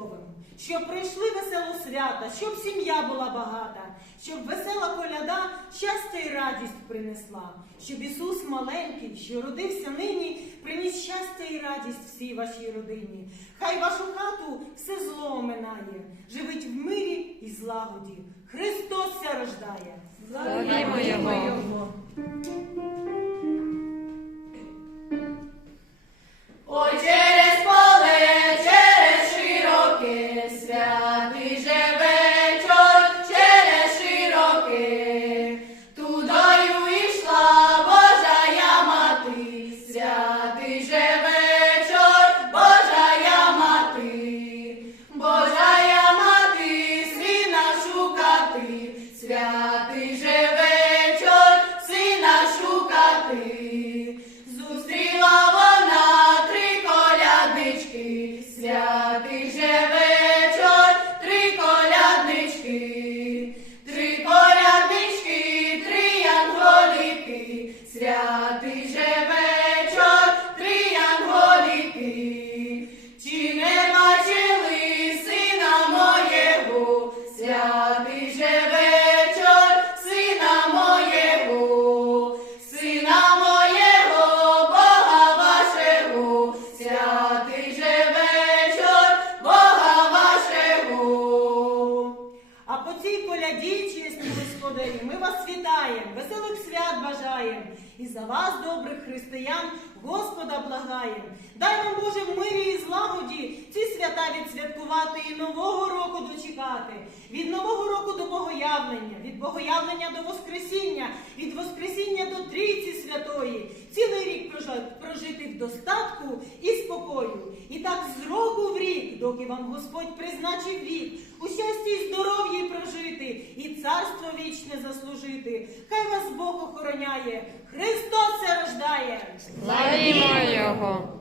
Христовим, щоб прийшли весело свята, щоб сім'я була багата, щоб весела коляда щастя і радість принесла, щоб Ісус маленький, що родився нині, приніс щастя і радість всій вашій родині. Хай вашу хату все зло оминає, живить в мирі і злагоді. Христос ся рождає. Славімо Його. шукати, А по цій господарі, ми вас вітаємо, веселих свят бажаємо. І за вас, добрих християн, Господа благаєм. Дай нам Боже в мирі і злагоді ці свята відсвяткувати і нового року дочекати. Від нового року до Богоявлення, від Богоявлення до Воскресіння, від Воскресіння до Трійці Святої. Цілий рік прожити в достатку і спокою. І так з року в рік, доки вам Господь призначив вік, у щасті й здоров'ї прожити, і заслужити. Хай вас Бог охороняє, Христос рождає! Славімо Його.